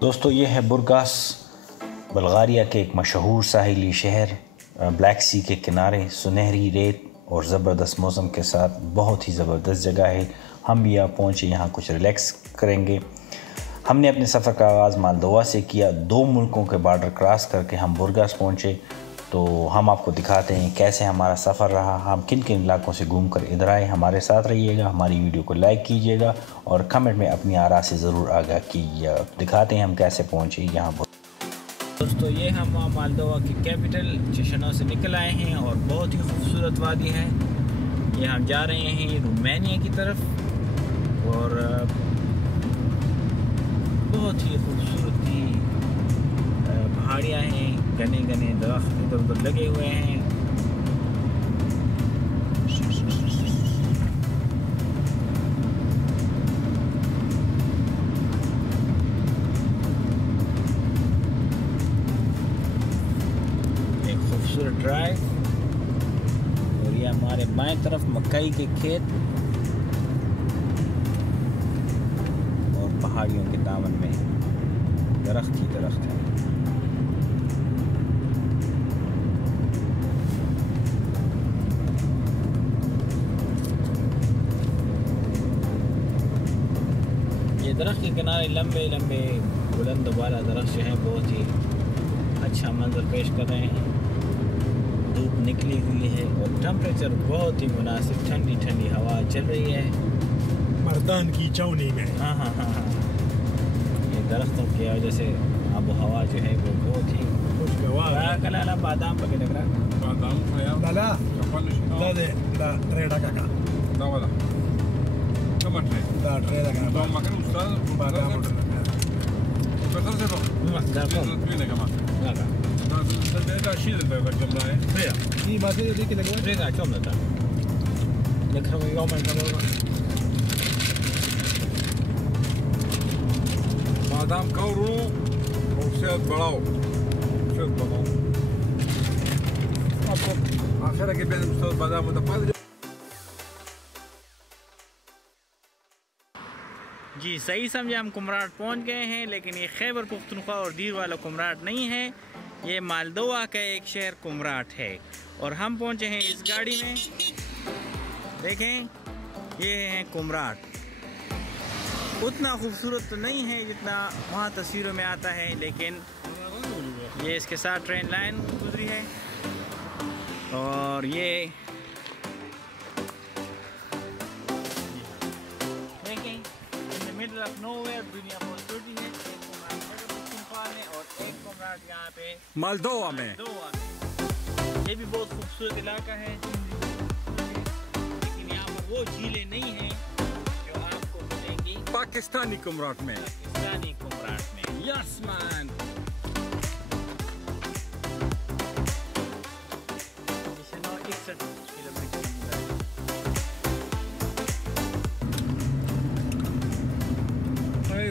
दोस्तों ये है बुरगास, बल्गारिया के एक मशहूर साहिली शहर। ब्लैक सी के किनारे सुनहरी रेत और ज़बरदस्त मौसम के साथ बहुत ही ज़बरदस्त जगह है। हम भी यहाँ पहुँचे, यहाँ कुछ रिलैक्स करेंगे। हमने अपने सफ़र का आगाज़ मालदोवा से किया। 2 मुल्कों के बॉर्डर क्रॉस करके हम बुरगास पहुँचे। तो हम आपको दिखाते हैं कैसे हमारा सफ़र रहा, हम किन किन इलाकों से घूमकर इधर आए। हमारे साथ रहिएगा, हमारी वीडियो को लाइक कीजिएगा और कमेंट में अपनी आरा से ज़रूर आगाह कीजिएगा। दिखाते हैं हम कैसे पहुँचे यहाँ पर। दोस्तों ये हम मालदोवा की कैपिटल चिशिनाउ से निकल आए हैं और बहुत ही खूबसूरत वादी है। ये हम जा रहे हैं रोमानिया की तरफ और बहुत ही खूबसूरत पहाड़ियाँ हैं, घने घने दरख्त इधर उधर लगे हुए हैं। एक खूबसूरत ड्राइव और ये हमारे बाएं तरफ मकई के खेत और पहाड़ियों के दामन में दरख्त ही दरख्त है। दरख्त के किनारे लंबे लंबे बुलंद वाला दरख्त जो है बहुत ही अच्छा मंजर पेश कर रहे हैं। धूप निकली हुई है और टेम्परेचर बहुत ही मुनासिब, ठंडी ठंडी हवा चल रही है मर्दान की चौनी में। हाँ हाँ हाँ हाँ, ये दरख्तों की वजह से आबो हवा जो है वो बहुत ही खुशगवार। कलाला बादाम पके लग रहा है। बादाम ला ट्रेडा काका बादाम करो और सेहत बढ़ाओ, सेहत बढ़ाओ। आखिर के बाद बादाम मुतफ़ाद जी सही समझे, हम कुमराट पहुंच गए हैं, लेकिन ये खैबर पुख्तनख्वा और दीर वाला कुमराट नहीं है। ये मालदोवा का एक शहर कुमराट है और हम पहुंचे हैं इस गाड़ी में। देखें ये है कुमराट। उतना खूबसूरत तो नहीं है जितना वहाँ तस्वीरों में आता है, लेकिन ये इसके साथ ट्रेन लाइन गुजरी है और ये मिडल ऑफ नोवेयर, दुनिया बहुत छोटी है। एक कुमराट में और एक कुमराट यहाँ पे मालदोवा में। ये भी बहुत खूबसूरत इलाका है, लेकिन यहाँ पर वो झीलें नहीं हैं जो आपको मिलेंगी पाकिस्तानी कुमराट में। पाकिस्तानी कुमराट में। Yes man.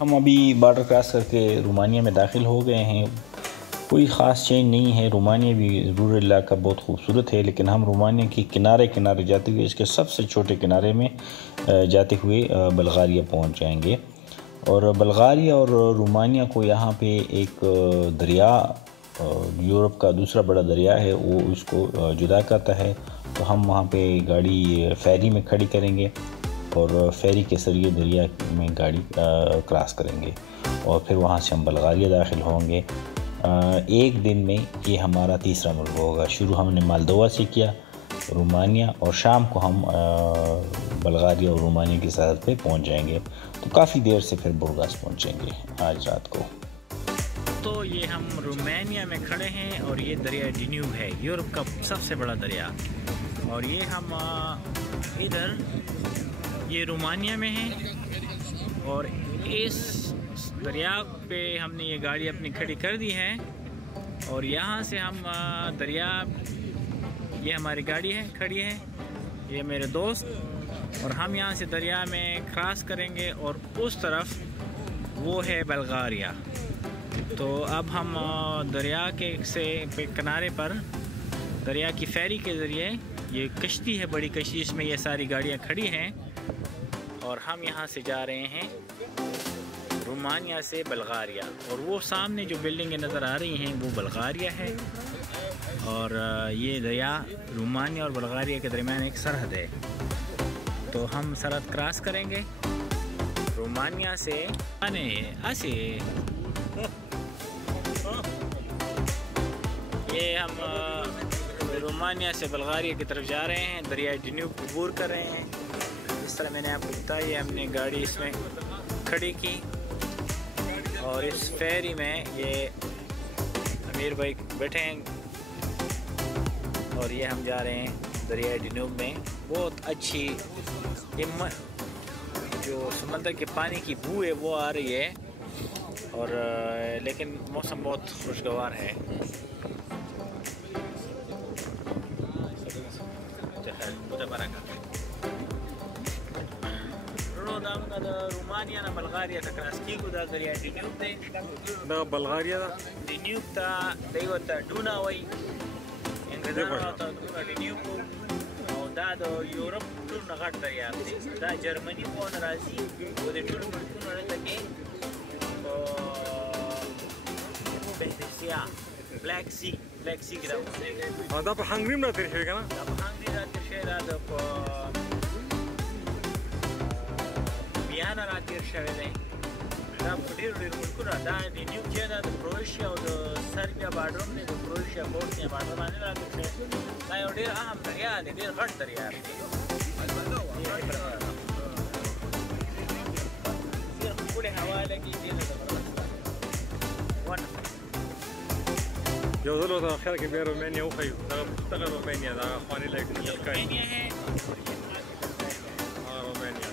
हम अभी बॉर्डर क्रॉस करके रोमानिया में दाखिल हो गए हैं। कोई ख़ास चेंज नहीं है। रोमानिया भी रूरल इलाका बहुत खूबसूरत है, लेकिन हम रोमानिया के किनारे किनारे जाते हुए, इसके सबसे छोटे किनारे में जाते हुए बल्गारिया पहुंच जाएंगे। और बल्गारिया और रोमानिया को यहाँ पे एक दरिया, यूरोप का दूसरा बड़ा दरिया है, वो उसको जुदा करता है। तो हम वहाँ पे गाड़ी फेरी में खड़ी करेंगे और फेरी के जरिए दरिया में गाड़ी क्रॉस करेंगे और फिर वहाँ से हम बल्गारिया दाखिल होंगे। एक दिन में ये हमारा तीसरा मुल्क होगा। शुरू हमने मालदोवा से किया, रोमानिया, और शाम को हम बल्गारिया और रोमानिया की सरहद पे पहुंच जाएंगे। तो काफ़ी देर से फिर बुरगास पहुंचेंगे आज रात को। तो ये हम रोमानिया में खड़े हैं और ये दरिया डेन्यूब है, यूरोप का सबसे बड़ा दरिया। और ये हम इधर ये रोमानिया में हैं और इस दरिया पे हमने ये गाड़ी अपनी खड़ी कर दी है और यहाँ से हम दरिया, ये हमारी गाड़ी है खड़ी है, ये मेरे दोस्त, और हम यहाँ से दरिया में क्रॉस करेंगे और उस तरफ वो है बल्गारिया। तो अब हम दरिया के किनारे पर दरिया की फेरी के ज़रिए, ये कश्ती है बड़ी कश्ती, इसमें ये सारी गाड़ियाँ खड़ी हैं और हम यहाँ से जा रहे हैं रोमानिया से बल्गारिया। और वो सामने जो बिल्डिंगें नज़र आ रही हैं वो बल्गारिया है और ये दरिया रोमानिया और बल्गारिया के दरमियान एक सरहद है। तो हम सरहद क्रॉस करेंगे रोमानिया से ये हम रोमानिया से बल्गारिया की तरफ जा रहे हैं, दरिया डन्यूब अबूर कर रहे हैं। इस तरह मैंने आपको बताया, हमने गाड़ी इसमें खड़ी की और इस फेरी में ये अमीर भाई बैठे हैं और ये हम जा रहे हैं दरिया डन्यूब में। बहुत अच्छी जो समंदर के पानी की बू है वो आ रही है और लेकिन मौसम बहुत खुशगवार है। रोमानिया ना बल्गारिया था क्रॉस की गुदा दरिया डन्यूब थे दा बल्गारिया दा डन्यूब था देवो था डूना वही इंग्लिश था डन्यूब और दा दो यूरोप टूर नगाट दरिया थे दा जर्मनी को नाराजी वो दे टूर मुल्कों ने तके बेसिया ब्लैक सी की दाव दा पर हंगरी में तेरे का ना दा पर हंगरी दा तेरे दा बियाना रातिर शवेले दा पडीर मुल्कों दा डन्यूब के दा क्रोएशिया और सर्बिया बॉर्डर में तो क्रोएशिया बोस्निया बॉर्डर में रातिर शवे दा और अहम दरिया दे घट दरिया ये पूरे हवाले की यो ज़रूर था ख़ैर कि मेरे रोमानिया उखाई तगड़ रोमानिया दा खाने लायक रोमानिया है रोमानिया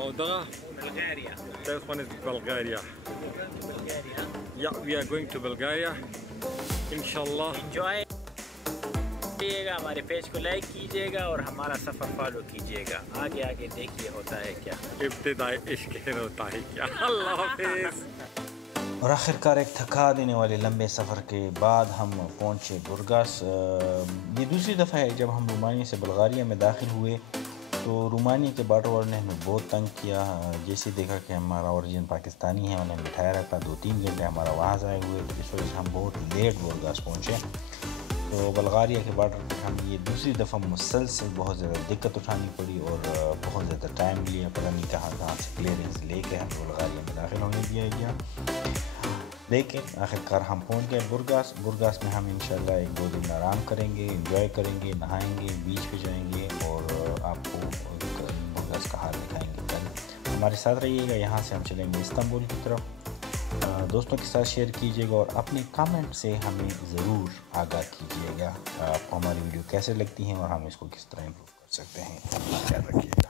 और दगा Bulgaria that one is Bulgaria. Yeah, we are going to Bulgaria इंशाल्लाह। एंजॉय कीजिएगा, हमारे पेज को लाइक कीजिएगा और हमारा सफ़र फॉलो कीजिएगा। आगे आगे देखिए होता है क्या, इब्तिदाई इश्क होता है क्या। अल्लाह हाफ़िज़। और आखिरकार एक थका देने वाले लंबे सफ़र के बाद हम पहुँचे बुरगास। ये दूसरी दफ़ा है जब हम रोमानिया से बल्गारिया में दाखिल हुए। तो रोमानिया के बार्डर वालों ने हमें बहुत तंग किया। जैसे देखा कि हमारा ओरिजिन पाकिस्तानी है, उन्हें बिठाया रखा। 2-3 घंटे हमारा वहाँ ज़ाया हुए, तो इस वजह से हम बहुत लेट बुरगास पहुँचे। तो बल्गारिया के बार्डर पर हम ये दूसरी दफ़ा मुसलसल बहुत ज़्यादा दिक्कत उठानी पड़ी और बहुत ज़्यादा टाइम लिया। पता नहीं कहाँ से क्लियरेंस लेके हमें बल्गारिया में दाखिल होने दिया गया, लेकिन आखिरकार हम पहुंच गए बुरगास में हम इंशाल्लाह 1-2 दिन आराम करेंगे, एंजॉय करेंगे, नहाएंगे, बीच पे जाएंगे और आपको बुरगास का हाल दिखाएंगे। कल हमारे साथ रहिएगा। यहाँ से हम चलेंगे इस्तांबुल की तरफ। दोस्तों के साथ शेयर कीजिएगा और अपने कमेंट से हमें ज़रूर आगाह कीजिएगा आपको हमारी वीडियो कैसे लगती हैं और हम इसको किस तरह इम्प्रूव कर सकते हैं। ख्याल रखिएगा।